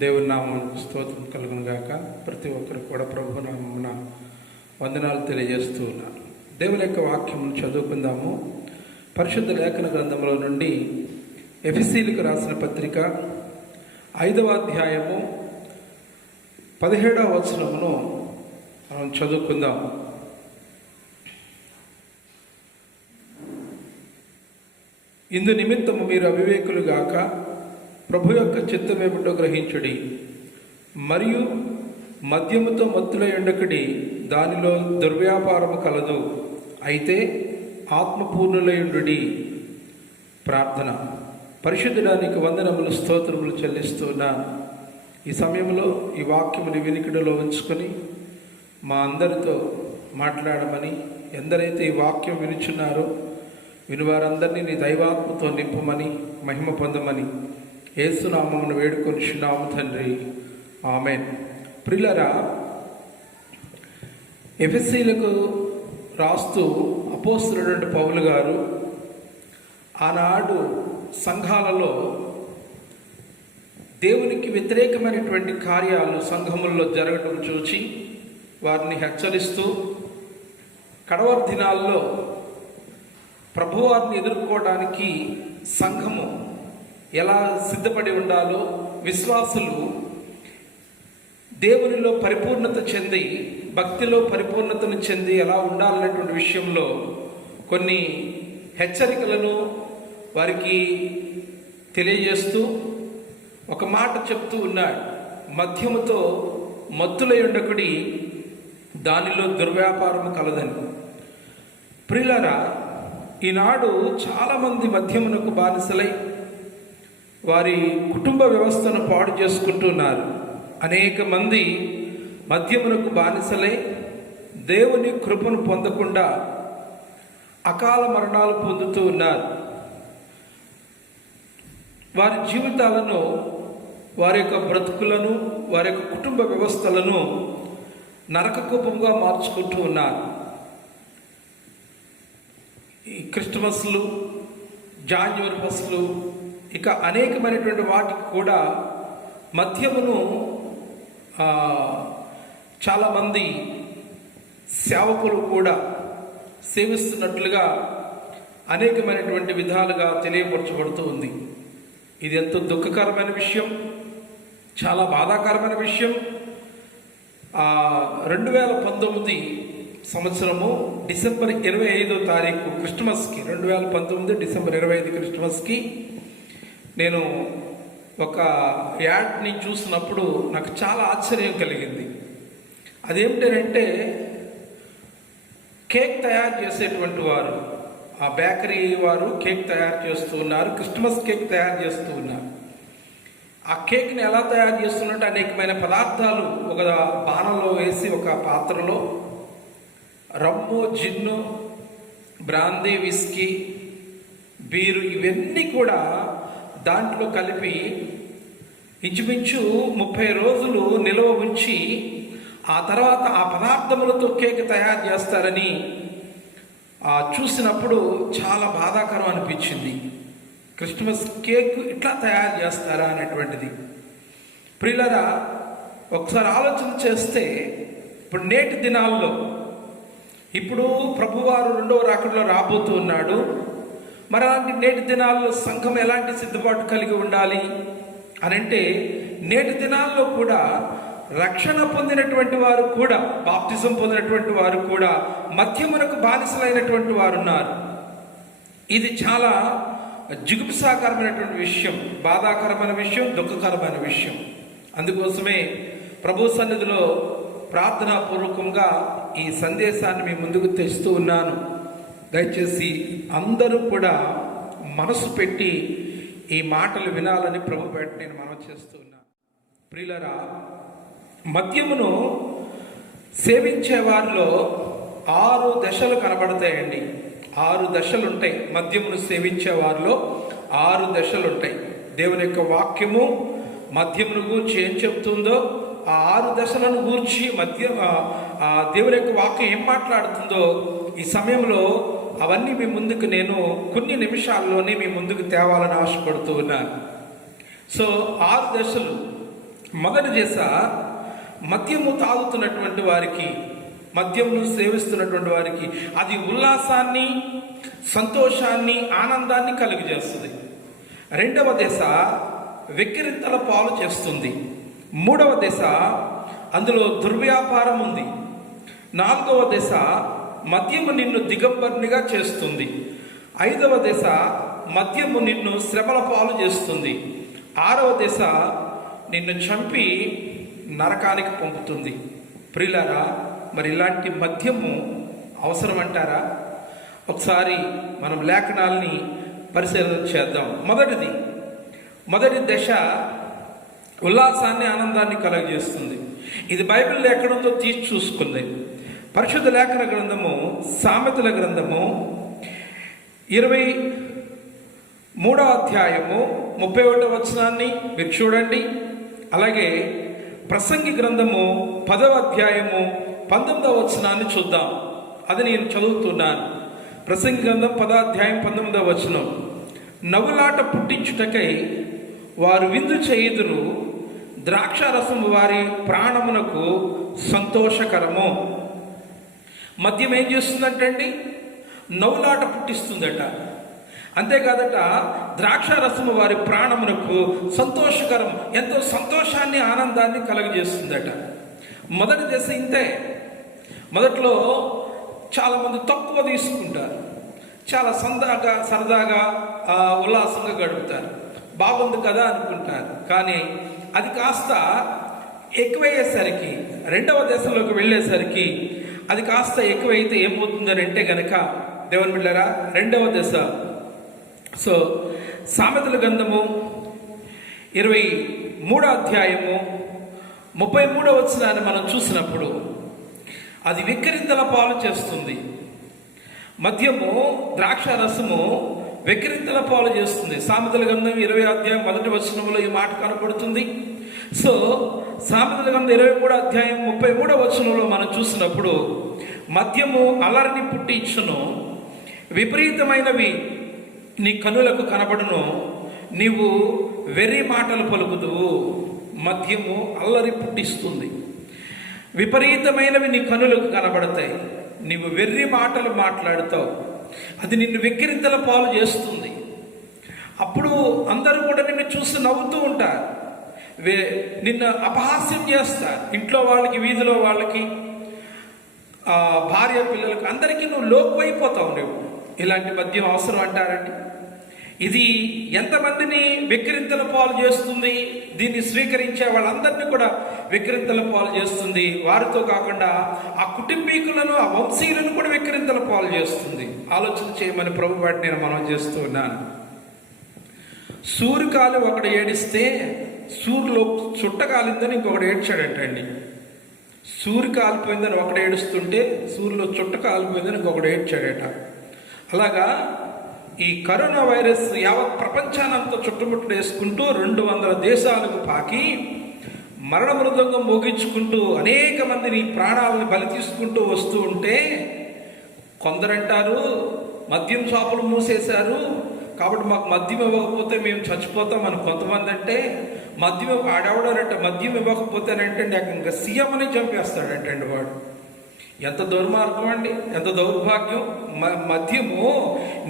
దేవుని నామమునకు స్తోత్రం కలుగును గాక. ప్రతి ఒక్కరు కూడా ప్రభు నామమున వందనాలు తెలియజేస్తూ ఉన్నారు. దేవుని యొక్క వాక్యమును చదువుకుందాము. పరిశుద్ధ లేఖన గ్రంథంలో నుండి ఎఫెసీయులకు రాసిన పత్రిక 5వ అధ్యాయము 17వ వచనమును మనం చదువుకుందాం. ఇందు నిమిత్తము మీరు అవివేకులు గాక ప్రభు యొక్క చిత్తమేమిటో గ్రహించుడి, మరియు మద్యముతో మత్తులై ఉండకుడి, దానిలో దుర్వ్యాపారము కలదు, అయితే ఆత్మపూర్ణులై ఉండుడి. ప్రార్థన. పరిశుద్ధుడానికి వందనములు స్తోత్రములు చెల్లిస్తున్నాను. ఈ సమయంలో ఈ వాక్యముని వినికిడిలో ఉంచుకొని మా అందరితో మాట్లాడమని, ఎందరైతే ఈ వాక్యం వినుచున్నారో వినివారందరినీ నీ దైవాత్మతో నింపమని, మహిమ పొందమని యేసునామమును వేడుకొనిచున్నాము తండ్రి, ఆమేన్. ప్రియులారా, ఎఫెసీయులకు రాస్తూ అపోస్తలుడైన పౌలు గారు ఆనాడు సంఘాలలో దేవునికి వ్యతిరేకమైనటువంటి కార్యాలు సంఘముల్లో జరగడం చూచి వారిని హెచ్చరిస్తూ, కడవరి దినాల్లో ప్రభువారిని ఎదుర్కోవడానికి సంఘము ఎలా సిద్ధపడి ఉండాలో, విశ్వాసులు దేవునిలో పరిపూర్ణత చెంది, భక్తిలో పరిపూర్ణతను చెంది ఎలా ఉండాలనేటువంటి విషయంలో కొన్ని హెచ్చరికలను వారికి తెలియజేస్తూ ఒక మాట చెప్తూ ఉన్నాడు. మద్యముతో మత్తులై ఉండకుడి, దానిలో దుర్వ్యాపారము కలదని. ప్రియులారా, ఈనాడు చాలామంది మద్యమునకు బానిసలై వారి కుటుంబ వ్యవస్థను పాడు చేసుకుంటున్నారు. అనేక మంది మద్యమునకు బానిసలై దేవుని కృపను పొందకుండా అకాల మరణాలు పొందుతూ ఉన్నారు. వారి జీవితాలను, వారి యొక్క బ్రతుకులను, వారి యొక్క కుటుంబ వ్యవస్థలను నరకకూపంగా మార్చుకుంటూ ఉన్నారు. ఈ క్రిస్టమస్లు, జాన్యువరి పస్లు, ఇక అనేకమైనటువంటి వాటికి కూడా మద్యమును చాలామంది సేవకులు కూడా సేవిస్తున్నట్లుగా అనేకమైనటువంటి విధాలుగా తెలియపరచబడుతూ ఉంది. ఇది ఎంతో దుఃఖకరమైన విషయం, చాలా బాధాకరమైన విషయం. 2019 సంవత్సరము డిసెంబర్ 25వ తారీఖు క్రిస్టమస్కి, 2019 డిసెంబర్ 25 క్రిస్టమస్కి నేను ఒక యాడ్ని చూసినప్పుడు నాకు చాలా ఆశ్చర్యం కలిగింది. అదేమిటంటే, కేక్ తయారు చేసేటువంటి వారు, ఆ బేకరీ వారు కేక్ తయారు చేస్తూ ఉన్నారు, క్రిస్టమస్ కేక్ తయారు చేస్తూ ఉన్నారు. ఆ కేక్ని ఎలా తయారు చేస్తున్నట్టు అనేకమైన పదార్థాలు ఒక బాణలో వేసి, ఒక పాత్రలో రమ్ము, జిన్ను, బ్రాందీ, విస్కీ, బీరు ఇవన్నీ కూడా దాంట్లో కలిపి ఇంచుమించు 30 రోజులు నిల్వ ఉంచి ఆ తర్వాత ఆ పదార్థములతో కేక్ తయారు చేస్తారని చూసినప్పుడు చాలా బాధాకరం అనిపించింది. క్రిస్మస్ కేక్ ఇట్లా తయారు చేస్తారా అనేటువంటిది. ప్రియులారా, ఒకసారి ఆలోచన చేస్తే, ఇప్పుడు నేటి దినాల్లో, ఇప్పుడు ప్రభువారు 2వ రాకడలో రాబోతూ ఉన్నాడు. మరి అలాంటి నేటి దినాల్లో సంఘం ఎలాంటి సిద్ధపాటు కలిగి ఉండాలి అని అంటే, నేటి దినాల్లో కూడా రక్షణ పొందినటువంటి వారు కూడా, బాప్తిజం పొందినటువంటి వారు కూడా మద్యమునకు బానిసలైనటువంటి వారు ఉన్నారు. ఇది చాలా జిగుప్సాకరమైనటువంటి విషయం, బాధాకరమైన విషయం, దుఃఖకరమైన విషయం. అందుకోసమే ప్రభు సన్నిధిలో ప్రార్థనాపూర్వకంగా ఈ సందేశాన్ని మీ ముందుకు తెస్తూ ఉన్నాను. దయచేసి అందరూ కూడా మనసు పెట్టి ఈ మాటలు వినాలని ప్రభు పేట నేను మనవి చేస్తూ ఉన్నాను. ప్రియులారా, మద్యమును సేవించే వారిలో 6 దశలు కనబడతాయండి. 6 దశలు ఉంటాయి. మద్యమును సేవించే వారిలో 6 దశలు ఉంటాయి. దేవుని యొక్క వాక్యము మద్యమును గూర్చి ఏం చెప్తుందో, ఆ 6 దశలను గూర్చి దేవుని యొక్క వాక్యం ఏం మాట్లాడుతుందో ఈ సమయంలో అవన్నీ మీ ముందుకు నేను కొన్ని నిమిషాల్లోనే మీ ముందుకు తేవాలని ఆశపడుతూ ఉన్నాను. సో 6 దశలు. మొదటి దశ మద్యము తాగుతున్నటువంటి వారికి, మద్యమును సేవిస్తున్నటువంటి వారికి అది ఉల్లాసాన్ని, సంతోషాన్ని, ఆనందాన్ని కలుగజేస్తుంది. రెండవ దశ వెక్కిరింతల పాలు చేస్తుంది. మూడవ దశ అందులో దుర్వ్యాపారం ఉంది. నాలుగవ దశ మద్యము నిన్ను దిగంబరునిగా చేస్తుంది. ఐదవ దశ మద్యము నిన్ను శ్రమల పాలు చేస్తుంది. ఆరవ దశ నిన్ను చంపి నరకానికి పంపుతుంది. ప్రియులారా, మరి ఇలాంటి మద్యము అవసరమంటారా? ఒకసారి మనం లేఖనాల్ని పరిశీలన చేద్దాం. మొదటి దశ ఉల్లాసాన్ని, ఆనందాన్ని కలుగజేస్తుంది. ఇది బైబిల్లో ఎక్కడుందో తీసి చూసుకుంది. పరిశుద్ధ లేఖన గ్రంథము, సామెతల గ్రంథము 23వ అధ్యాయము 31వ వచనాన్ని మీరు చూడండి. అలాగే ప్రసంగి గ్రంథము 10వ అధ్యాయము 19వ వచనాన్ని చూద్దాం. అది నేను చదువుతున్నాను. ప్రసంగి గ్రంథం 10వ అధ్యాయం 19వ వచనం. నవ్వులాట పుట్టించుటకై వారు విందు చేయుదురు, ద్రాక్షారసము వారి ప్రాణమునకు సంతోషకరము. మద్యం ఏం చేస్తుందంటండి? నవ్వులాట పుట్టిస్తుందట. అంతేకాదట, ద్రాక్షారసము వారి ప్రాణమునకు సంతోషకరం, ఎంతో సంతోషాన్ని, ఆనందాన్ని కలుగజేస్తుందట. మొదటి దశ ఇంతే. మొదట్లో చాలామంది తక్కువ తీసుకుంటారు, చాలా సరదాగా ఉల్లాసంగా గడుపుతారు, బాగుంది కదా అనుకుంటారు. కానీ అది కాస్త ఎక్కువయ్యేసరికి, రెండవ దశలోకి వెళ్ళేసరికి అది కాస్త ఎక్కువైతే ఏమవుతుందని అంటే గనక, దేవుని బిడ్డలారా, రెండవ దశ. సో సామెతల గ్రంథము 23వ అధ్యాయము 33వ వచనాన్ని మనం చూసినప్పుడు అది వెక్కిరింతల పాలు చేస్తుంది. మద్యము, ద్రాక్షారసము వెక్కిరింతల పాలు చేస్తుంది. సామెతల గ్రంథం 20వ అధ్యాయం 1వ వచనంలో ఈ మాట కనపడుతుంది. సో సామెతల గ్రంథం 23వ అధ్యాయం 33వ వచనంలో మనం చూసినప్పుడు మద్యము అల్లరిని పుట్టించును, విపరీతమైనవి నీ కనులకు కనబడును, నీవు వెర్రి మాటలు పలుకుదువు. మద్యము అల్లరి పుట్టిస్తుంది, విపరీతమైనవి నీ కనులకు కనబడతాయి, నీవు వెర్రి మాటలు మాట్లాడుతావు, అది నిన్ను వెక్కిరింతల పాలు చేస్తుంది. అప్పుడు అందరూ కూడా నిన్ను చూసి నవ్వుతూ ఉంటారు, నిన్ను అపహాస్యం చేస్తారు. ఇంట్లో వాళ్ళకి, వీధిలో వాళ్ళకి, భార్య పిల్లలకు, అందరికీ నువ్వు లోకువైపోతావు. నువ్వు ఇలాంటి మద్యం అవసరం అంటారండి? ఇది ఎంతమందిని వెక్కిరింతల పాలు చేస్తుంది? దీన్ని స్వీకరించే వాళ్ళందరినీ కూడా వెక్కిరింతల పాలు చేస్తుంది. వారితో కాకుండా ఆ కుటుంబీకులను, ఆ వంశీయులను కూడా వెక్కిరింతల పాలు చేస్తుంది. ఆలోచన చేయమని ప్రభు వాటిని నేను మనం చేస్తూ ఉన్నాను. సూర్యకాలు ఒకడు ఏడిస్తే సూర్యులో చుట్ట కాలిందని ఇంకొకటి ఏడ్చాడంటండి. సూర్యు కాలిపోయిందని ఒకడు ఏడుస్తుంటే సూర్యులో చుట్ట కాలిపోయిందని ఇంకొకడు ఏడ్చాడట. అలాగా ఈ కరోనా వైరస్ యావత్ ప్రపంచానంతా చుట్టుముట్టు వేసుకుంటూ 200 దేశాలకు పాకి మరణ మృదంగం మోగించుకుంటూ అనేక మందిని ప్రాణాలను బలి తీసుకుంటూ వస్తూ ఉంటే కొందరంటారు మద్యం షాపులు మూసేశారు కాబట్టి మాకు మద్యం ఇవ్వకపోతే మేము చచ్చిపోతాం అని కొంతమంది అంటే, మద్యం ఆడవడానంటే మద్యం ఇవ్వకపోతేనంటే నాకు ఇంకా సీఎం అని చంపేస్తాడంటండి వాడు. ఎంత దుర్మార్గం అండి, ఎంత దౌర్భాగ్యం. మద్యము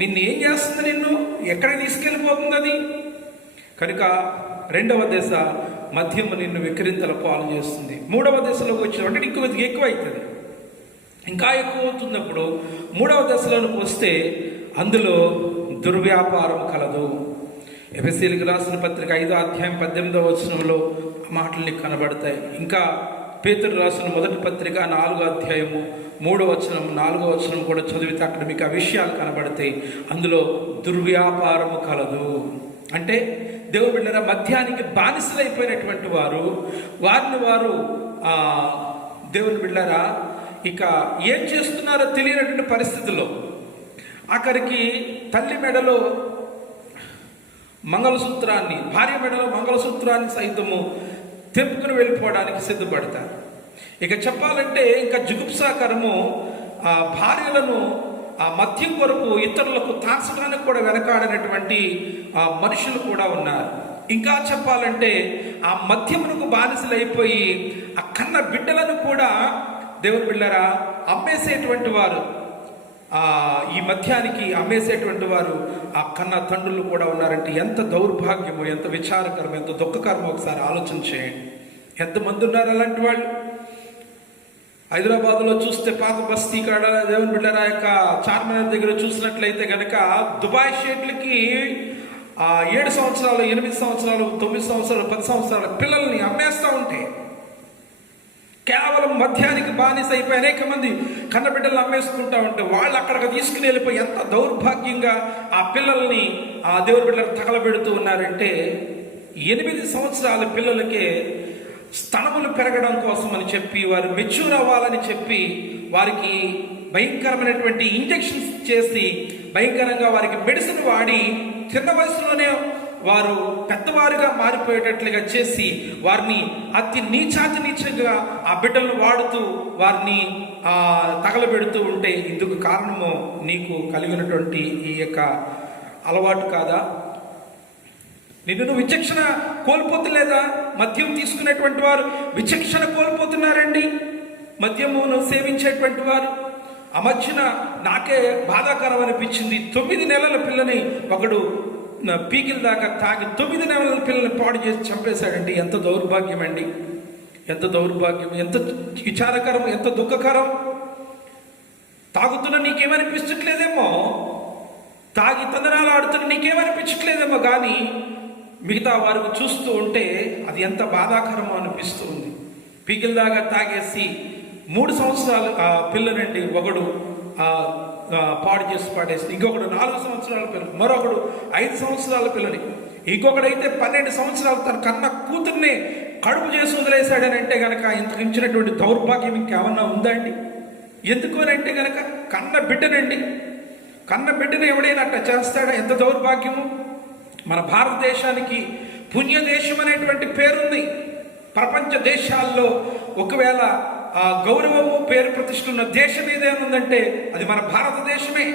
నిన్ను ఏం చేస్తుంది? నిన్ను ఎక్కడికి తీసుకెళ్ళిపోతుంది అది. కనుక రెండవ దశ మద్యము నిన్ను వికరింతల పాలు చేస్తుంది. మూడవ దశలోకి వచ్చినప్పుడు ఎక్కువ అవుతుంది, ఇంకా ఎక్కువ అవుతున్నప్పుడు మూడవ దశలోకి వస్తే అందులో దుర్వ్యాపారం కలదు. ఎఫెసీయులకు రాసిన పత్రిక 5వ అధ్యాయం 18వ వచనంలో మాటల్ని కనబడతాయి. ఇంకా పేతురు రాసిన మొదటి పత్రిక 4వ అధ్యాయము 3వ వచనం 4వ వచనం కూడా చదివితే అక్కడ మీకు ఆ విషయాలు కనబడతాయి. అందులో దుర్వ్యాపారము కలదు. అంటే దేవుని బిడ్డలారా, మద్యానికి బానిసలైపోయినటువంటి వారిని వారు దేవుని బిడ్డలారా ఇక ఏం చేస్తున్నారో తెలియనటువంటి పరిస్థితుల్లో అక్కడికి తల్లి మెడలో మంగళసూత్రాన్ని, భార్య మెడలో మంగళసూత్రాన్ని సైతము తెంపుకుని వెళ్ళిపోవడానికి సిద్ధపడతారు. ఇక చెప్పాలంటే ఇంకా జుగుప్సాకరము భార్యలను ఆ మద్యం కొరకు ఇతరులకు తార్చడానికి కూడా వెనకాడినటువంటి మనుషులు కూడా ఉన్నారు. ఇంకా చెప్పాలంటే ఆ మద్యమునకు బానిసలైపోయి ఆ కన్న బిడ్డలను కూడా దేవుని బిడ్డలారా అమ్మేసేటువంటి వారు, ఈ మద్యానికి అమ్మేసేటువంటి వారు ఆ కన్న తండ్రులు కూడా ఉన్నారంటే ఎంత దౌర్భాగ్యము, ఎంత విచారకరం, ఎంత దుఃఖకరమో ఒకసారి ఆలోచన చేయండి. ఎంతమంది ఉన్నారు అలాంటి వాళ్ళు? హైదరాబాద్లో చూస్తే పాత బస్తీ కాడ దేవుని బిడ్డరా యొక్క చార్మినార్ దగ్గర చూసినట్లయితే కనుక దుబాయ్ షేట్లకి 7 సంవత్సరాలు, 8 సంవత్సరాలు, 9 సంవత్సరాలు, 10 సంవత్సరాల పిల్లల్ని అమ్మేస్తూ ఉంటే, కేవలం మద్యానికి బానిస అయిపోయి అనేక మంది కన్నబిడ్డలు అమ్మేసుకుంటా ఉంటే వాళ్ళు అక్కడికి తీసుకుని వెళ్ళిపోయి ఎంత దౌర్భాగ్యంగా ఆ పిల్లల్ని ఆ దేవుని బిడ్డలు తగలబెడుతూ ఉన్నారంటే, 8 సంవత్సరాల పిల్లలకే స్తనములు పెరగడం కోసం అని చెప్పి, వారు మెచ్యూర్ అవ్వాలని చెప్పి వారికి భయంకరమైనటువంటి ఇంజెక్షన్స్ చేసి భయంకరంగా వారికి మెడిసిన్ వాడి చిన్న వయసులోనే వారు పెద్దవారుగా మారిపోయేటట్లుగా చేసి వారిని అతి నీచంగా ఆ బిడ్డలను వాడుతూ వారిని తగలబెడుతూ ఉంటే ఇందుకు కారణము నీకు కలిగినటువంటి ఈ యొక్క అలవాటు కాదా? నువ్వు విచక్షణ కోల్పోతులేదా? మద్యం తీసుకునేటువంటి వారు విచక్షణ కోల్పోతున్నారండి. మద్యమును సేవించేటువంటి వారు ఆ మధ్యన నాకే బాధాకరం అనిపించింది. 9 నెలల పిల్లని ఒకడు పీకిల దాకా తాగి 9 నెలల పిల్లల్ని పాడు చేసి చంపేశాడండి. ఎంత దౌర్భాగ్యం అండి, ఎంత దౌర్భాగ్యం, ఎంత విచారకరం, ఎంత దుఃఖకరం. తాగుతున్న నీకేమనిపించట్లేదేమో, తాగి తందనాలు ఆడుతున్న నీకేమనిపించట్లేదేమో, కానీ మిగతా వారికి చూస్తూ ఉంటే అది ఎంత బాధాకరమో అనిపిస్తూ ఉంది. పీకిల దాకా తాగేసి 3 సంవత్సరాలు ఆ పిల్లనండి ఒకడు పాడు చేసి పాడేసి, ఇంకొకడు 4 సంవత్సరాల పిల్ల, మరొకడు 5 సంవత్సరాల పిల్లని, ఇంకొకడైతే 12 సంవత్సరాలు తన కన్న కూతుర్ని కడుపు చేసి వదిలేశాడని అంటే కనుక ఇంతకు మించినటువంటి దౌర్భాగ్యం ఇంకేమన్నా ఉందా అండి? ఎందుకు అని అంటే కనుక కన్న బిడ్డనండి, కన్న బిడ్డను ఎవడైనా అట్లా చేస్తాడా? ఎంత దౌర్భాగ్యము. మన భారతదేశానికి పుణ్యదేశం అనేటువంటి పేరుంది. ప్రపంచ దేశాల్లో ఒకవేళ గౌరవము, పేరు, ప్రతిష్ఠున్న దేశం ఏదేముందంటే అది మన భారతదేశమే.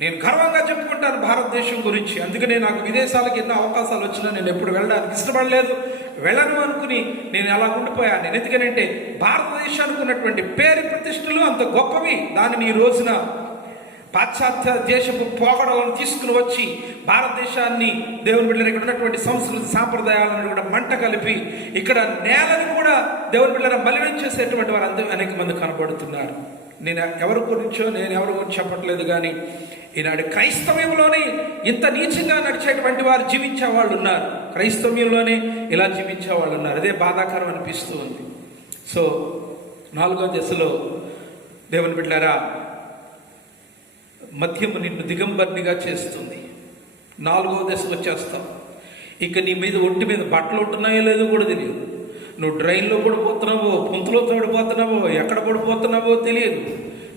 నేను గర్వంగా చెప్పుకుంటాను భారతదేశం గురించి. అందుకనే నాకు విదేశాలకు ఎన్నో అవకాశాలు వచ్చినా నేను ఎప్పుడు వెళ్ళడానికి ఇష్టపడలేదు. వెళ్ళను అనుకుని నేను అలా ఉండిపోయాను. నేను ఎందుకనంటే భారతదేశానికి ఉన్నటువంటి పేరు, ప్రతిష్ఠలు అంత గొప్పవి. దానిని ఈ రోజున పాశ్చాత్య దేశపు పోకడలను తీసుకుని వచ్చి భారతదేశాన్ని దేవుని బిడ్డలు ఇక్కడ ఉన్నటువంటి సంస్కృతి సాంప్రదాయాలను కూడా మంట కలిపి ఇక్కడ నేలను కూడా దేవుని బిడ్డల మలినం చేసేటువంటి వారు అనేక మంది కనబడుతున్నారు. నేను ఎవరి గురించో నేను ఎవరి గురించి చెప్పట్లేదు, కానీ ఈనాడు క్రైస్తవ్యంలోనే ఇంత నీచంగా నడిచేటువంటి వారు జీవించే వాళ్ళు ఉన్నారు. క్రైస్తవ్యంలోనే ఇలా జీవించే వాళ్ళు ఉన్నారు. అదే బాధాకరం అనిపిస్తూ ఉంది. సో 4వ దశలో దేవుని బిడ్డలారా, మద్యము నిన్ను దిగంబర్నిగా చేస్తుంది. 4వ దశ వచ్చేస్తాం. ఇక నీ మీద ఒంటి మీద బట్టలు ఉంటున్నాయో లేదో కూడా తెలియదు. నువ్వు డ్రైన్లో పడిపోతున్నావో, పుంతులో పడిపోతున్నావో, ఎక్కడ పడిపోతున్నావో తెలియదు.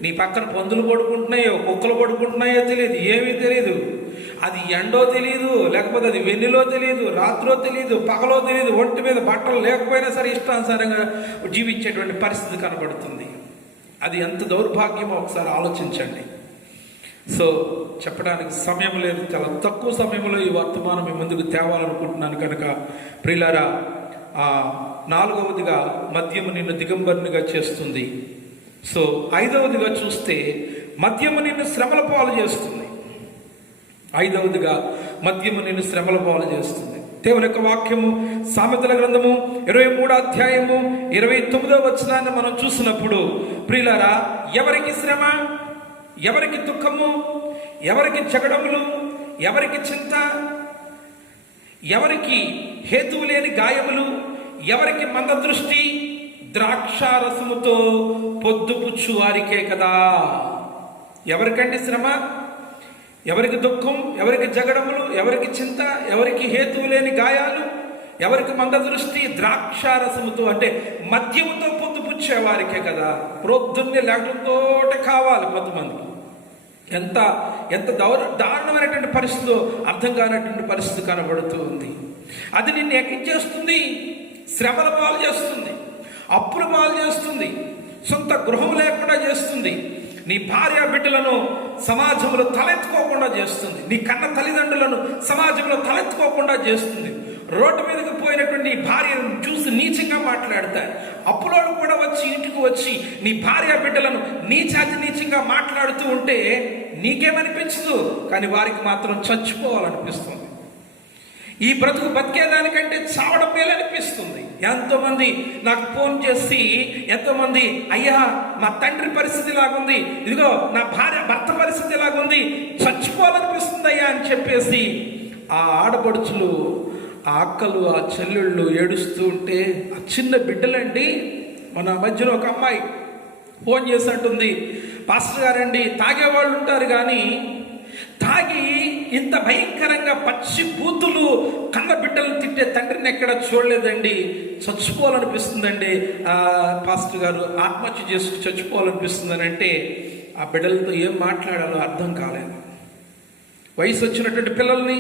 నీ పక్కన పందులు పడుకుంటున్నాయో, కుక్కలు పడుకుంటున్నాయో తెలియదు, ఏమీ తెలియదు. అది ఎండో తెలియదు, లేకపోతే అది వెన్నెలో తెలియదు, రాత్రో తెలియదు, పగలో తెలియదు. ఒంటి మీద బట్టలు లేకపోయినా సరే ఇష్టానుసారంగా జీవించేటువంటి పరిస్థితి కనబడుతుంది. అది ఎంత దౌర్భాగ్యమో ఒకసారి ఆలోచించండి. సో చెప్పడానికి సమయం లేదు, చాలా తక్కువ సమయంలో ఈ వర్తమానం మీ ముందుకు తేవాలనుకుంటున్నాను కనుక ప్రియులారా, 4వదిగా మద్యము నిన్ను దిగంబరునిగా చేస్తుంది. సో 5వదిగా చూస్తే మద్యము నిన్ను శ్రమల పాలు చేస్తుంది. 5వదిగా మద్యము నిన్ను శ్రమల పాలు చేస్తుంది. దేవుని యొక్క వాక్యము సామెతల గ్రంథము 23వ అధ్యాయము 29వ వచనాన్ని మనం చూసినప్పుడు ప్రియులారా, ఎవరికి శ్రమ, ఎవరికి దుఃఖము, ఎవరికి జగడములు, ఎవరికి చింత, ఎవరికి హేతువు లేని గాయములు, ఎవరికి మందదృష్టి, ద్రాక్షారసముతో పొద్దుపుచ్చు వారికే కదా. ఎవరికండి శ్రమ, ఎవరికి దుఃఖం, ఎవరికి జగడములు, ఎవరికి చింత, ఎవరికి హేతువు లేని గాయాలు, ఎవరికి మందదృష్టి, ద్రాక్షారసముతో అంటే మద్యముతో పొద్దుపుచ్చే వారికే కదా. ప్రొద్దున్నే లేకపోతే కావాలి కొంతమందికి. ఎంత ఎంత దారుణమైనటువంటి పరిస్థితిలో అర్థం కానటువంటి పరిస్థితి కనబడుతూ ఉంది. అది నిన్ను ఎక్కించేస్తుంది, శ్రమల పాలు చేస్తుంది, అప్పుల పాలు చేస్తుంది, సొంత గృహం లేకుండా చేస్తుంది, నీ భార్య బిడ్డలను సమాజంలో తలెత్తుకోకుండా చేస్తుంది, నీ కన్న తల్లిదండ్రులను సమాజంలో తలెత్తుకోకుండా చేస్తుంది. రోడ్డు మీదకి పోయినటువంటి భార్యను చూసి నీచంగా మాట్లాడతారు. అప్పులోడు కూడా వచ్చి ఇంటికి వచ్చి నీ భార్య బిడ్డలను నీచాతి నీచంగా మాట్లాడుతూ ఉంటే నీకేమనిపించదు, కానీ వారికి మాత్రం చచ్చిపోవాలనిపిస్తుంది. ఈ బ్రతుకు బతికేదానికంటే చావడం మేలనిపిస్తుంది. ఎంతోమంది నాకు ఫోన్ చేసి ఎంతోమంది, అయ్యా మా తండ్రి పరిస్థితి ఇలాగుంది, ఇదిగో నా భర్త పరిస్థితి ఇలాగుంది, చచ్చిపోవాలనిపిస్తుంది అయ్యా అని చెప్పేసి ఆ ఆడపడుచులు, ఆ అక్కలు, ఆ చెల్లెళ్ళు ఏడుస్తూ ఉంటే, ఆ చిన్న బిడ్డలండి. మన మధ్యలో ఒక అమ్మాయి ఫోన్ చేసి అంటుంది, పాస్టర్ గారండి, తాగేవాళ్ళు ఉంటారు కానీ తాగి ఇంత భయంకరంగా పచ్చి బూతులు కన్న బిడ్డలను తిట్టే తండ్రిని ఎక్కడ చూడలేదండి, చచ్చిపోవాలనిపిస్తుందండి పాస్టర్ గారు, ఆత్మహత్య చేసుకు చచ్చిపోవాలనిపిస్తుందని అంటే ఆ బిడ్డలతో ఏం మాట్లాడాలో అర్థం కాలేదు. వయసు వచ్చినటువంటి పిల్లల్ని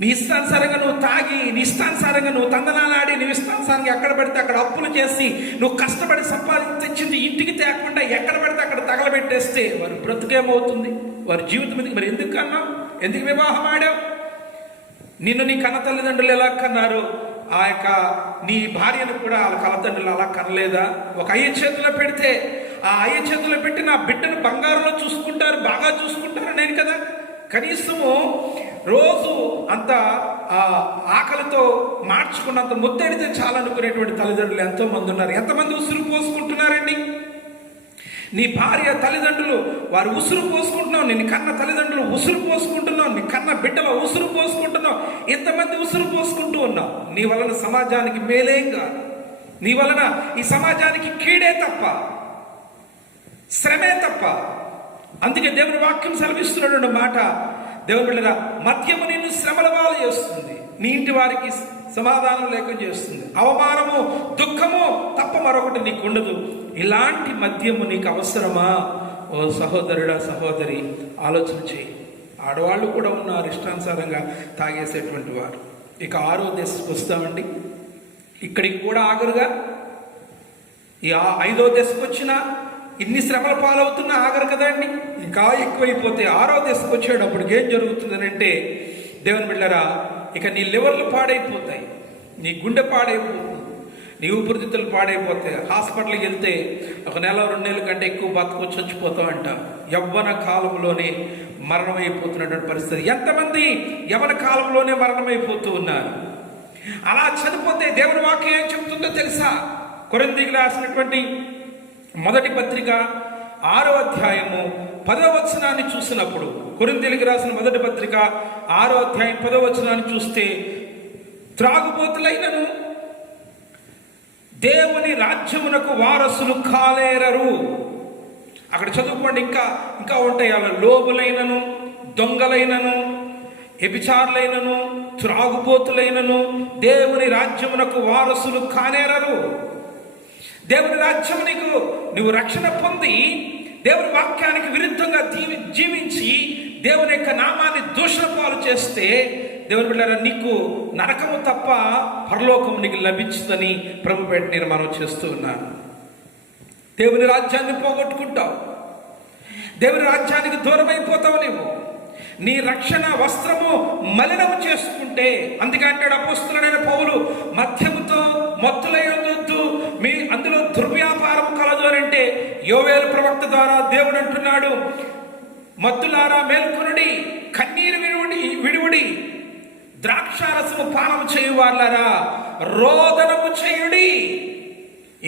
నీ ఇష్టానుసారంగా నువ్వు తాగి, నీ ఇష్టానుసారంగా నువ్వు తందనాలాడి, నీ ఇష్టానుసారంగా ఎక్కడ పడితే అక్కడ అప్పులు చేసి నువ్వు కష్టపడి సంపాదించి తెచ్చింది ఇంటికి తేకుండా ఎక్కడ పడితే అక్కడ తగలబెట్టేస్తే వారి బ్రతుకేమవుతుంది? వారి జీవితం ఎందుకు? మరి ఎందుకు కన్నావు? ఎందుకు వివాహం ఆడావు? నిన్ను నీ కన్న తల్లిదండ్రులు ఎలా కన్నారు, ఆ యొక్క నీ భార్యను కూడా వాళ్ళ కన్నతండ్రులు అలా కనలేదా? ఒక అయ్య చేతిలో పెడితే ఆ అయ్య చేతిలో పెట్టి నా బిడ్డను బంగారంలో చూసుకుంటారు, బాగా చూసుకుంటారు నేను కదా. కనీసము రోజు అంత ఆకలితో మార్చుకున్నంత ముద్దడితే చాలనుకునేటువంటి తల్లిదండ్రులు ఎంతో మంది ఉన్నారు. ఎంతమంది ఉసురు పోసుకుంటున్నారండి? నీ భార్య తల్లిదండ్రులు వారు ఉసురు పోసుకుంటున్నావు, నిన్ను కన్న తల్లిదండ్రులు ఉసురు పోసుకుంటున్నావు, నీ కన్న బిడ్డల ఉసురు పోసుకుంటున్నావు, ఇంతమంది ఉసురు పోసుకుంటూ ఉన్నావు. నీ వలన సమాజానికి మేలేం కాదు, నీ వలన ఈ సమాజానికి కీడే తప్ప, శ్రమే తప్ప. అందుకే దేవుని వాక్యం సెలవిస్తున్నాడు మాట, దేవుని బిడ్డలారా, మద్యము నిన్ను శ్రమల పాలు చేస్తుంది, నీ ఇంటి వారికి సమాధానం లేకుండా చేస్తుంది, అవమానము దుఃఖము తప్ప మరొకటి నీకు ఉండదు. ఇలాంటి మద్యము నీకు అవసరమా? ఓ సహోదరుడా, సహోదరి, ఆలోచన చేయి. ఆడవాళ్ళు కూడా ఉన్నారు ఇష్టానుసారంగా తాగేసేటువంటి వారు. ఇక 6వ దశకు వస్తామండి. ఇక్కడికి కూడా ఆగరుగా. ఈ 5వ దశకు వచ్చినా ఇన్ని శ్రమల పాలవుతున్నా ఆగరు కదండి. ఇంకా ఎక్కువైపోతే 6వ దశకు వచ్చేటప్పటికి ఏం జరుగుతుందని అంటే, దేవుని బిడ్డలారా, ఇక నీ లివర్లు పాడైపోతాయి, నీ గుండె పాడైపోతుంది, నీ ఊపిరితిత్తులు పాడైపోతాయి. హాస్పిటల్కి వెళ్తే 1 నెల 2 నెలల కంటే ఎక్కువ బతకొచ్చి చచ్చిపోతావు అంట. యవ్వన కాలంలోనే మరణం అయిపోతున్నటువంటి పరిస్థితి. ఎంతమంది యవ్వన కాలంలోనే మరణమైపోతూ ఉన్నారు. అలా చనిపోతే దేవుని వాక్యం ఏం చెప్తుందో తెలుసా? కొరింథీయులకు రాసినటువంటి మొదటి పత్రిక 6వ అధ్యాయము 10వ వచనాన్ని చూసినప్పుడు, కొరింథీయులకు రాసిన మొదటి పత్రిక 6వ అధ్యాయం 10వ వచనాన్ని చూస్తే, త్రాగుబోతులైనను దేవుని రాజ్యమునకు వారసులు కాలేరరు. అక్కడ చదువుకోండి, ఇంకా ఉంటాయి. అలా లోబులైనను, దొంగలైనను, వ్యభిచారులైనను, త్రాగుబోతులైనను దేవుని రాజ్యమునకు వారసులు కానేరరు. దేవుని రాజ్యం నువ్వు రక్షణ పొంది దేవుని వాక్యానికి విరుద్ధంగా జీవించి దేవుని యొక్క నామాన్ని దూషణ పాలు చేస్తే, దేవుని బిడ్డలారా, నీకు నరకము తప్ప పరలోకము నీకు లభించుదని ప్రభు పేట నేను మనం చేస్తూ ఉన్నాను. దేవుని రాజ్యాన్ని పోగొట్టుకుంటావు, దేవుని రాజ్యానికి దూరం అయిపోతావు. నీవు నీ రక్షణ వస్త్రము మలినము చేసుకుంటే, అందుకే అంటాడు అపోస్తలుడైన పౌలు, మద్యముతో మత్తులయ్యొద్దు, మీ అందులో దుర్వ్యాపారం కలదు అని అంటే, యోవేలు ప్రవక్త ద్వారా దేవుడు అంటున్నాడు, మత్తులారా మేల్కొనుడి, కన్నీరు విడువుడి, ద్రాక్షారసము పానము చేయువార్లారా రోదనము చేయుడి.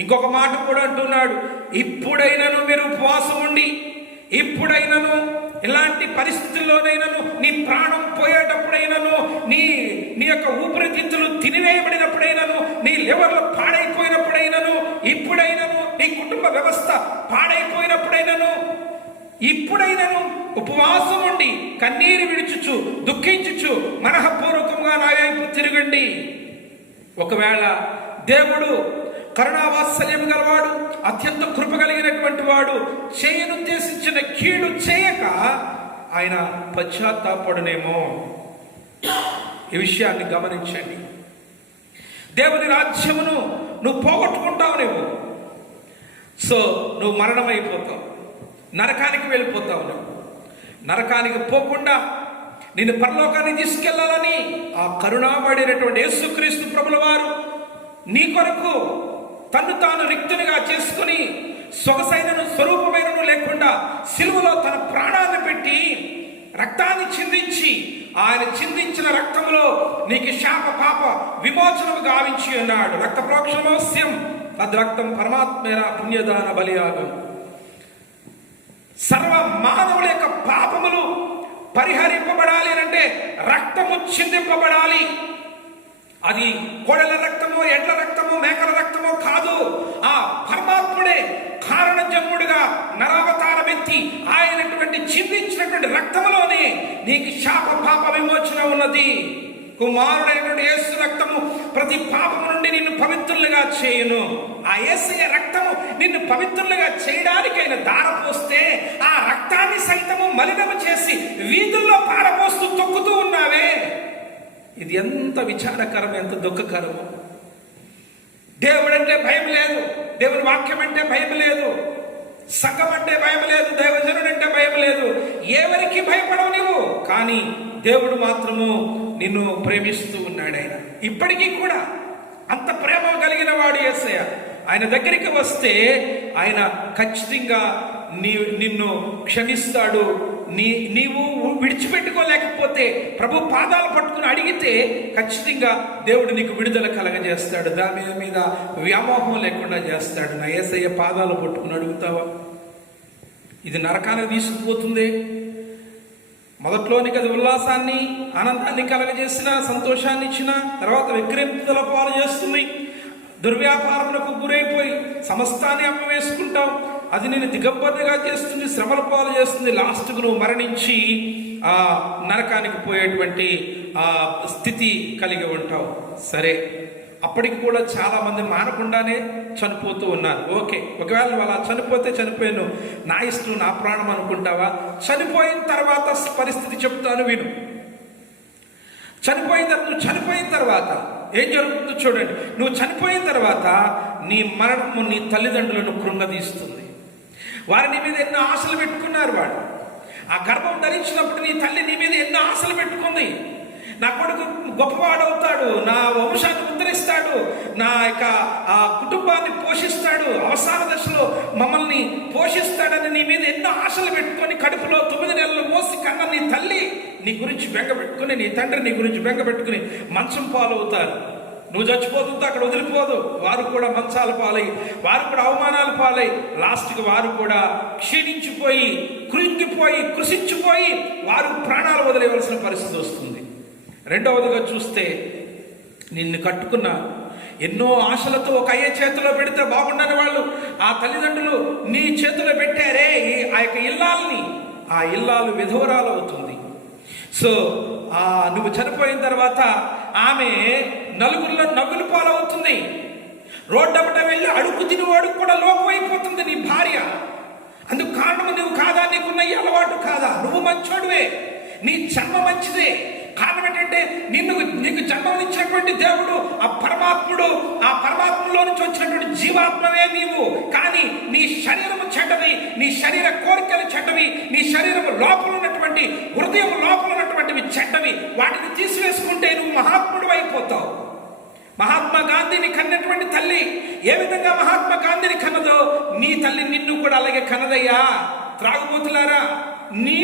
ఇంకొక మాట కూడా అంటున్నాడు, ఇప్పుడైనను మీరు ఉపవాసం ఉండి, ఇప్పుడైనను ఇలాంటి పరిస్థితుల్లోనైనాను, నీ ప్రాణం పోయేటప్పుడైనాను, నీ యొక్క ఊపిరితిత్తులు తినివేయబడినప్పుడైనాను, నీ లివర్లు పాడైపోయినప్పుడైనాను, ఇప్పుడైనాను నీ కుటుంబ వ్యవస్థ పాడైపోయినప్పుడైనాను, ఇప్పుడైనాను ఉపవాసం ఉండి కన్నీరు విడుచుచు దుఃఖించుచు మనఃపూర్వకంగా నా వైపు తిరగండి. ఒకవేళ దేవుడు కరుణావాత్సల్యం గలవాడు, అత్యంత కృప కలిగినటువంటి వాడు, చేయనుద్దేశించిన కీడు చేయక ఆయన పశ్చాత్తాపడునేమో. ఈ విషయాన్ని గమనించండి. దేవుని రాజ్యమును నువ్వు పోగొట్టుకుంటావు. నువ్వు మరణమైపోతావు, నరకానికి వెళ్ళిపోతావు. నువ్వు నరకానికి పోకుండా నిన్ను పరలోకాన్ని తీసుకెళ్లాలని ఆ కరుణామయుడైనటువంటి యేసుక్రీస్తు ప్రభుల వారు నీ కొరకు తన్ను తాను రిక్తునిగా చేసుకుని సొగసైనను స్వరూపమైనను లేకుండా సిలువలో తన ప్రాణాన్ని పెట్టి రక్తాన్ని చిందించి ఆయన చిందించిన రక్తములో నీకు శాప పాప విమోచనము గావించి ఉన్నాడు. రక్త ప్రోక్షణమోస్యం తద్రక్తం పరమాత్మేన పుణ్యదాన బలియాగం. సర్వ మానవుల యొక్క పాపములు పరిహరింపబడాలి అంటే రక్తము చిందింపబడాలి. అది కోడెల రక్తమో, ఎడ్ల రక్తమో, మేకల రక్తమో కాదు. ఆ పరమాత్ముడే కారణ జన్ముడిగా నరావతారమెత్తి ఆయనటువంటి చిందించినటువంటి రక్తములోనే నీకు శాప పాప విమోచన ఉన్నది. కుమారుడైనటువంటి యేసు రక్తము ప్రతి పాపము నుండి నిన్ను పవిత్రులుగా చేయును. ఆ యేసయ్య రక్తము నిన్ను పవిత్రులుగా చేయడానికి ఆయన ధారపోస్తే ఆ రక్తాన్ని సైతము మలినము చేసి వీధుల్లో పారపోస్తూ తొక్కుతూ ఉన్నావే, ఇది ఎంత విచారకరం, ఎంత దుఃఖకరము. దేవుడంటే భయం లేదు, దేవుని వాక్యం అంటే భయం లేదు, సంఘం అంటే భయం లేదు, దైవజనుడు అంటే భయం లేదు, ఎవరికి భయపడవు నువ్వు. కానీ దేవుడు మాత్రము నిన్ను ప్రేమిస్తూ ఉన్నాడు. ఆయన ఇప్పటికీ కూడా అంత ప్రేమ కలిగిన వాడు యేసయ్య. ఆయన దగ్గరికి వస్తే ఆయన ఖచ్చితంగా నిన్ను క్షమిస్తాడు. నీవు విడిచిపెట్టుకోలేకపోతే ప్రభు పాదాలు పట్టుకుని అడిగితే ఖచ్చితంగా దేవుడు నీకు విడుదల కలగజేస్తాడు. దాని మీద వ్యామోహం లేకుండా చేస్తాడు. నా యేసయ్య పాదాలు పట్టుకుని అడుగుతావా? ఇది నరకానికి తీసుకుపోతుంది. మొదట్లోనికి అది ఉల్లాసాన్ని, ఆనందాన్ని కలగజేసిన, సంతోషాన్ని ఇచ్చిన తర్వాత విక్రయింపుల పాలు చేస్తుంది. దుర్వ్యాపారములకు గురైపోయి సమస్తాన్ని అమ్మవేసుకుంటావు. అది నేను దిగంబరిగా చేస్తుంది, శ్రమల పాలు చేస్తుంది. లాస్ట్కు నువ్వు మరణించి ఆ నరకానికి పోయేటువంటి ఆ స్థితి కలిగి ఉంటావు. సరే, అప్పటికి కూడా చాలా మంది మానకుండానే చనిపోతూ ఉన్నారు. ఓకే, ఒకవేళ నువ్వు అలా చనిపోతే చనిపోయాను, నా ఇష్టం, నా ప్రాణం అనుకుంటావా? చనిపోయిన తర్వాత పరిస్థితి చెప్తాను విను. నువ్వు చనిపోయిన తర్వాత ఏం జరుగుతుందో చూడండి. నువ్వు చనిపోయిన తర్వాత నీ మరణము నీ తల్లిదండ్రులను కృంగదీస్తుంది. వారి నీ మీద ఎన్నో ఆశలు పెట్టుకున్నారు. వాడు ఆ గర్భం ధరించినప్పుడు నీ తల్లి నీ మీద ఎన్నో ఆశలు పెట్టుకుంది. నా కొడుకు గొప్పవాడవుతాడు, నా వంశాన్ని ఉద్ధరిస్తాడు, నా యొక్క ఆ కుటుంబాన్ని పోషిస్తాడు, అవసాన దశలో మమ్మల్ని పోషిస్తాడని నీ మీద ఎన్నో ఆశలు పెట్టుకొని కడుపులో 9 నెలలు మోసి కన్న నీ తల్లి నీ గురించి బెంగ పెట్టుకుని, నీ తండ్రి నీ గురించి బెంగ పెట్టుకుని మంచం పాలవుతారు. నువ్వు చచ్చిపోతుందో అక్కడ వదిలిపోదు. వారు కూడా మంచాల పాలై, వారు కూడా అవమానాల పాలై, లాస్ట్కి వారు కూడా క్షీణించిపోయి, కృంగిపోయి, కృషించిపోయి వారు ప్రాణాలు వదిలేవలసిన పరిస్థితి వస్తుంది. రెండవదిగా చూస్తే, నిన్ను కట్టుకున్న ఎన్నో ఆశలతో ఒక అయ్య చేతిలో పెడితే బాగుండని వాళ్ళు ఆ తల్లిదండ్రులు నీ చేతిలో పెట్టారే ఆ యొక్క ఇల్లాల్ని, ఆ ఇల్లాలు విధవరాలు అవుతుంది. సో నువ్వు చనిపోయిన తర్వాత ఆమె నలుగురిలో నవ్వుల పాలవుతుంది. రోడ్డమ్మట వెళ్ళి అడుగు తినేవాడు కూడా లోకమైపోతుంది నీ భార్య. అందుకు కారణం నువ్వు కాదా? నీకున్న ఈ అలవాటు కాదా? నువ్వు మంచోడువే, నీ జన్మ మంచిదే. కారణం ఏంటంటే నీకు జన్మనిచ్చినటువంటి దేవుడు ఆ పరమాత్మలో నుంచి వచ్చినటువంటి జీవాత్మవే నీవు. కానీ నీ శరీరము చెడ్డది, నీ శరీర కోరికలు చెడ్డవి, నీ శరీరము లోపల ఉన్నటువంటి హృదయం లోపల ఉన్నటువంటివి చెడ్డవి. వాటిని తీసివేసుకుంటే నువ్వు మహాత్ముడు అయిపోతావు. మహాత్మా గాంధీని కన్నటువంటి తల్లి ఏ విధంగా మహాత్మా గాంధీని కన్నదో నీ తల్లి నిన్ను కూడా అలాగే కన్నదయ్యా. త్రాగుబోతులారా, నీ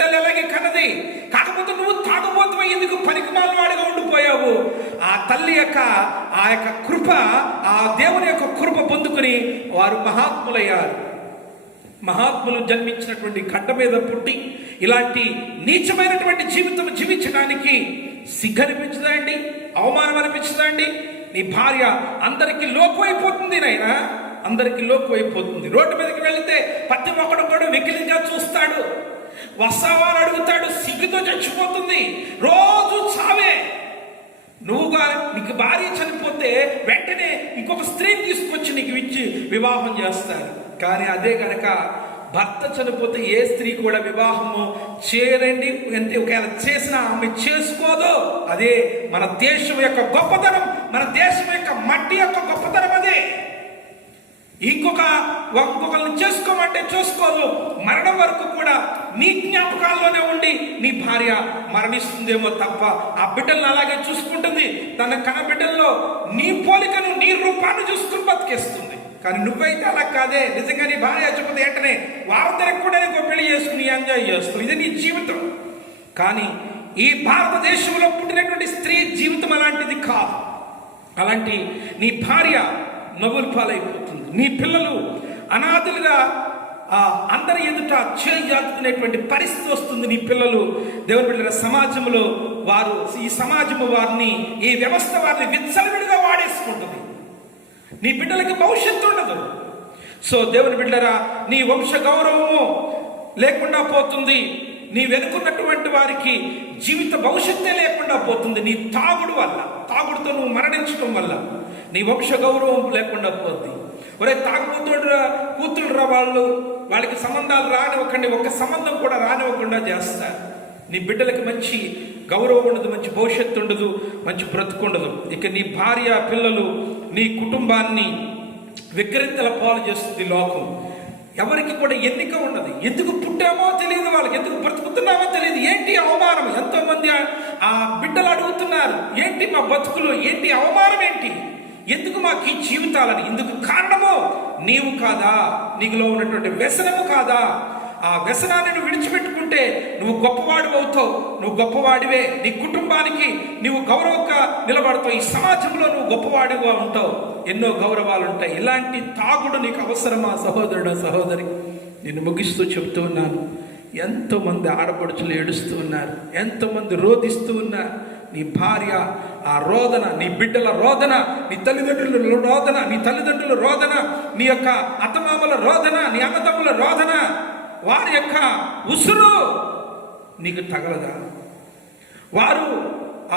తల్లి అలాగే కన్నది. కాకపోతే నువ్వు తాగుబోతువై ఎందుకు పనికిమాలినవాడిగా ఉండిపోయావు? ఆ తల్లి యొక్క ఆ యొక్క కృప, ఆ దేవుని యొక్క కృప పొందుకుని వారు మహాత్ములయ్యారు. మహాత్ములు జన్మించినటువంటి గడ్డ మీద పుట్టి ఇలాంటి నీచమైనటువంటి జీవితం జీవించడానికి సిగ్గనిపించదా అండి? అవమానం అనిపించదా అండి? నీ భార్య అందరికీ లోకువైపోతుంది నాయనా, అందరికీ లోకువైపోతుంది. రోడ్డు మీదకి వెళితే ప్రతి ఒక్కడు కూడా వెకిలిగా చూస్తాడు, వస్తావా అని అడుగుతాడు, సిగ్గుతో చచ్చిపోతుంది. రోజు చావే. నీకు భార్య చనిపోతే వెంటనే ఇంకొక స్త్రీని తీసుకొచ్చి నీకు ఇచ్చి వివాహం చేస్తారు. కానీ అదే కనుక భర్త చనిపోతే ఏ స్త్రీ కూడా వివాహము చేయరండి. ఒకవేళ చేసినా ఆమె చేసుకోదు. అదే మన దేశం యొక్క గొప్పతనం, మన దేశం యొక్క మట్టి యొక్క గొప్పతనం. అదే ఇంకొకరిని చేసుకోమంటే చూసుకోదు. మరణం వరకు కూడా నీ జ్ఞాపకాల్లోనే ఉండి నీ భార్య మరణిస్తుందేమో తప్ప ఆ బిడ్డలను అలాగే చూసుకుంటుంది. తన కన బిడ్డల్లో నీ పోలికను, నీ రూపాన్ని చూసుకుని బతికేస్తుంది. కానీ నువ్వైతే అలా కాదే. నిజంగా నీ భార్య చెప్పితే వెంటనే వారందరికి కూడా నీకు పెళ్లి చేసుకుని ఎంజాయ్ చేస్తావు. ఇది నీ జీవితం. కానీ ఈ భారతదేశంలో పుట్టినటువంటి స్త్రీ జీవితం అలాంటిది కాదు. అలాంటి నీ భార్య నవ్వుల పాలైపోతుంది. నీ పిల్లలు అనాథలుగా అందరి ఎదుట చేయాల్చుకునేటువంటి పరిస్థితి వస్తుంది. నీ పిల్లలు దేవుని బిడ్డల సమాజంలో ఈ సమాజము వారిని, ఈ వ్యవస్థ వారిని విచ్చలవిడిగా వాడేసుకుంటుంది. నీ బిడ్డలకి భవిష్యత్తు ఉండదు. సో దేవుని బిడ్డరా, నీ వంశ గౌరవము లేకుండా పోతుంది. నీ వెనుకున్నటువంటి వారికి జీవిత భవిష్యత్తే లేకుండా పోతుంది. నీ తాగుడుతో నువ్వు మరణించడం వల్ల నీ వంశ గౌరవం లేకుండా పోతుంది. ఒరే తాగుబోతుడురా, కూతురురా, వాళ్ళకి సంబంధాలు రానివ్వకండి. ఒక్క సంబంధం కూడా రానివ్వకుండా చేస్తారు. నీ బిడ్డలకి మంచి గౌరవం ఉండదు, మంచి భవిష్యత్తు ఉండదు, మంచి బ్రతుకుండదు. ఇక నీ భార్య, పిల్లలు, నీ కుటుంబాన్ని వికరింతల పాలు చేస్తుంది లోకం. ఎవరికి కూడా ఎన్నిక ఉండదు. ఎందుకు పుట్టామో తెలియదు, వాళ్ళకి ఎందుకు బ్రతుకుతున్నామో తెలియదు. ఏంటి అవమానం? ఎంతో మంది ఆ బిడ్డలు అడుగుతున్నారు, ఏంటి మా బతుకులు, ఏంటి అవమానం, ఏంటి, ఎందుకు మాకు ఈ జీవితాలని? ఇందుకు కారణము నీవు కాదా? నీకులో ఉన్నటువంటి వ్యసనము కాదా? ఆ వ్యసనాన్ని నువ్వు విడిచిపెట్టుకుంటే నువ్వు గొప్పవాడు అవుతావు. నువ్వు గొప్పవాడివే. నీ కుటుంబానికి నువ్వు గౌరవంగా నిలబడతావు. ఈ సమాజంలో నువ్వు గొప్పవాడిగా ఉంటావు. ఎన్నో గౌరవాలు ఉంటాయి. ఇలాంటి తాగుడు నీకు అవసరమా సహోదరుడు, సహోదరి? నేను ముగిస్తూ చెప్తూ ఉన్నాను. ఎంతోమంది ఆడపడుచులు ఏడుస్తూ ఉన్నారు, ఎంతోమంది రోధిస్తూ ఉన్నారు. నీ భార్య ఆ రోదన, నీ బిడ్డల రోదన, నీ తల్లిదండ్రుల రోదన, నీ తల్లిదండ్రుల రోదన, నీ యొక్క అత్తమామల రోదన, నీ అన్నదమ్ముల రోదన, వారి యొక్క ఉసురు నీకు తగలదా? వారు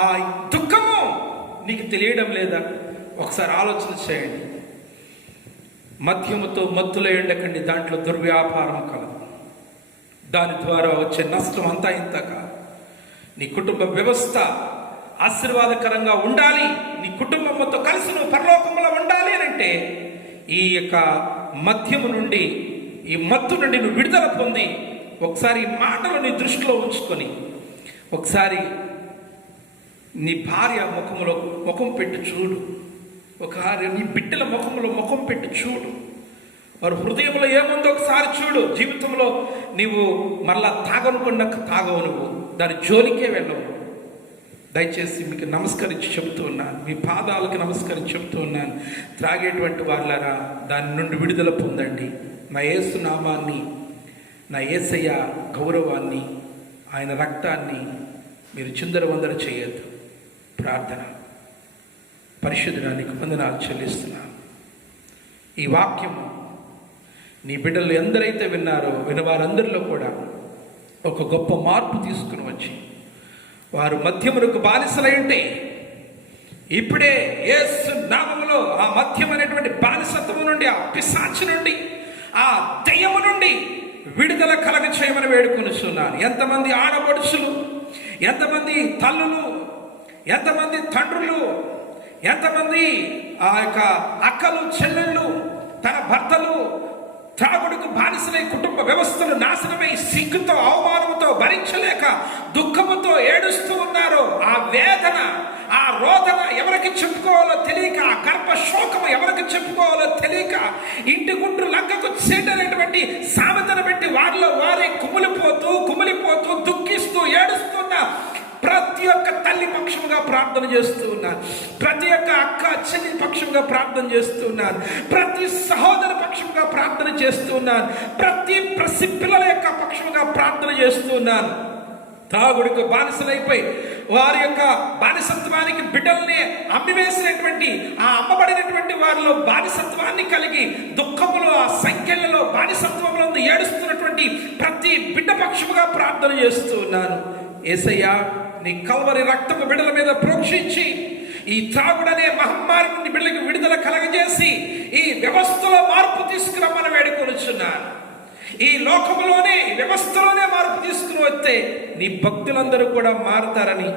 ఆ దుఃఖము నీకు తెలియడం లేదా? ఒకసారి ఆలోచన చేయండి. మద్యముతో మత్తులో ఎండకండి, దాంట్లో దుర్వ్యాపారం కలదు. దాని ద్వారా వచ్చే నష్టం అంతా ఇంత కాదు. నీ కుటుంబ వ్యవస్థ ఆశీర్వాదకరంగా ఉండాలి, నీ కుటుంబంతో కలిసి నువ్వు పరలోకంలో ఉండాలి అని అంటే ఈ యొక్క మద్యము నుండి, ఈ మత్తు నుండి నువ్వు విడుదల పొంది ఒకసారి ఈ మాటలు నీ దృష్టిలో ఉంచుకొని ఒకసారి నీ భార్య ముఖంలో ముఖం పెట్టి చూడు. ఒకసారి నీ బిడ్డల ముఖంలో ముఖం పెట్టి చూడు. వారి హృదయంలో ఏముందో ఒకసారి చూడు. జీవితంలో నీవు మరలా తాగనుకున్న తాగవు, నువ్వు దాని జోలికే వెళ్ళవు. దయచేసి మీకు నమస్కరించి చెబుతూ ఉన్నాను, మీ పాదాలకు నమస్కరించి చెబుతూ ఉన్నాను. త్రాగేటువంటి వాళ్ళరా, దాని నుండి విడుదల పొందండి. నా యేసు నామాన్ని, నా యేసయ్య గౌరవాన్ని, ఆయన రక్తాన్ని మీరు చిందరవందర చేయొద్దు. ప్రార్థన. పరిశుద్ధుడానికి వందనాలు చెల్లిస్తున్నాను. ఈ వాక్యము నీ బిడ్డలు ఎందరైతే విన్నారో వినవారందరిలో కూడా ఒక గొప్ప మార్పు తీసుకుని వచ్చి వారు మద్యమునకు బానిసలై ఉంటే ఇప్పుడే యేసు నామములో ఆ మద్యం అనేటువంటి బానిసత్వము నుండి, ఆ పిశాచి నుండి, ఆ దయ్యము నుండి విడుదల కలగ చేయమని వేడుకొనిస్తున్నాను. ఎంతమంది ఆడపడుచులు, ఎంతమంది తల్లులు, ఎంతమంది తండ్రులు, ఎంతమంది ఆ యొక్క అక్కలు, చెల్లెళ్ళు తన భర్తలు త్రాగుడుకు బానిసలై కుటుంబ వ్యవస్థలు నాశనమై సిగ్గుతో, అవమానంతో భరించలేక దుఃఖముతో ఏడుస్తూ ఉన్నారు. ఆ వేదన, ఆ రోదన ఎవరికి చెప్పుకోవాలో తెలియక, ఆ గర్భ శోకము ఎవరికి చెప్పుకోవాలో తెలియక ఇంటి గుండ్రు లంకకు చేటనేటువంటి సామెతను పెట్టి వారిలో వారే కుమిలిపోతూ దుఃఖిస్తూ ఏడుస్తున్న ప్రతి ఒక్క తల్లి పక్షంగా ప్రార్థన చేస్తూ ఉన్నారు. ప్రతి ఒక్క అక్క చెల్లి పక్షంగా ప్రార్థన చేస్తూ ఉన్నారు. ప్రతి సహోదరు పక్షంగా ప్రార్థన చేస్తూ ఉన్నారు. ప్రతి పిల్లల యొక్క పక్షంగా ప్రార్థన చేస్తూ ఉన్నారు. తాగుడికి బానిసలైపోయి వారి యొక్క బానిసత్వానికి బిడ్డల్ని అమ్మివేసినటువంటి, ఆ అమ్మబడినటువంటి వారిలో బానిసత్వాన్ని కలిగి దుఃఖములో, ఆ సంఖ్యలలో బానిసత్వంలో ఏడుస్తున్నటువంటి ప్రతి బిడ్డ పక్షముగా ప్రార్థన చేస్తూ ఉన్నాను. యేసయ్యా, నీ కల్వరి రక్తము బిడ్డల మీద ప్రోక్షించి ఈ త్రాగుడనే మహమ్మారి నుండి బిడ్డలకు విడుదల కలగజేసి ఈ వ్యవస్థలో మార్పు తీసుకురమ్మని వేడుకొనుచున్నాను. ఈ లోకములోనే, ఈ వ్యవస్థలోనే మార్పు తీసుకుని వస్తే నీ భక్తులందరూ కూడా మారుతారని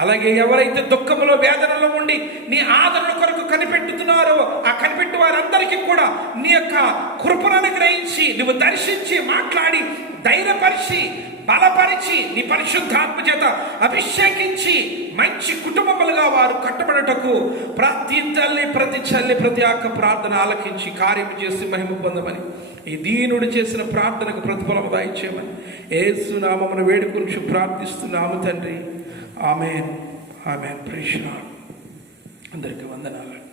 అలాగే ఎవరైతే దుఃఖములో వేదనలో ఉండి నీ ఆదరణ కొరకు కనిపెట్టుతున్నారో ఆ కనిపెట్టు వారందరికీ కూడా నీ యొక్క కృపను అనుగ్రహించి నువ్వు దర్శించి మాట్లాడి ధైర్యపరిచి బలపరిచి నీ పరిశుద్ధాత్మ చేత అభిషేకించి మంచి కుటుంబములుగా వారు కట్టబడటకు ప్రతి తల్లి ప్రతి ఒక్క ప్రార్థన ఆలకించి కార్యం చేసి మహిమ పొందమని ఈ దీనుడు చేసిన ప్రార్థనకు ప్రతిఫలం దయచేయమని యేసు నామమున వేడుకొని ప్రార్థిస్తున్నాము తండ్రి. Amen. Amen. Praise the lord. అందరికీ వందనాలు.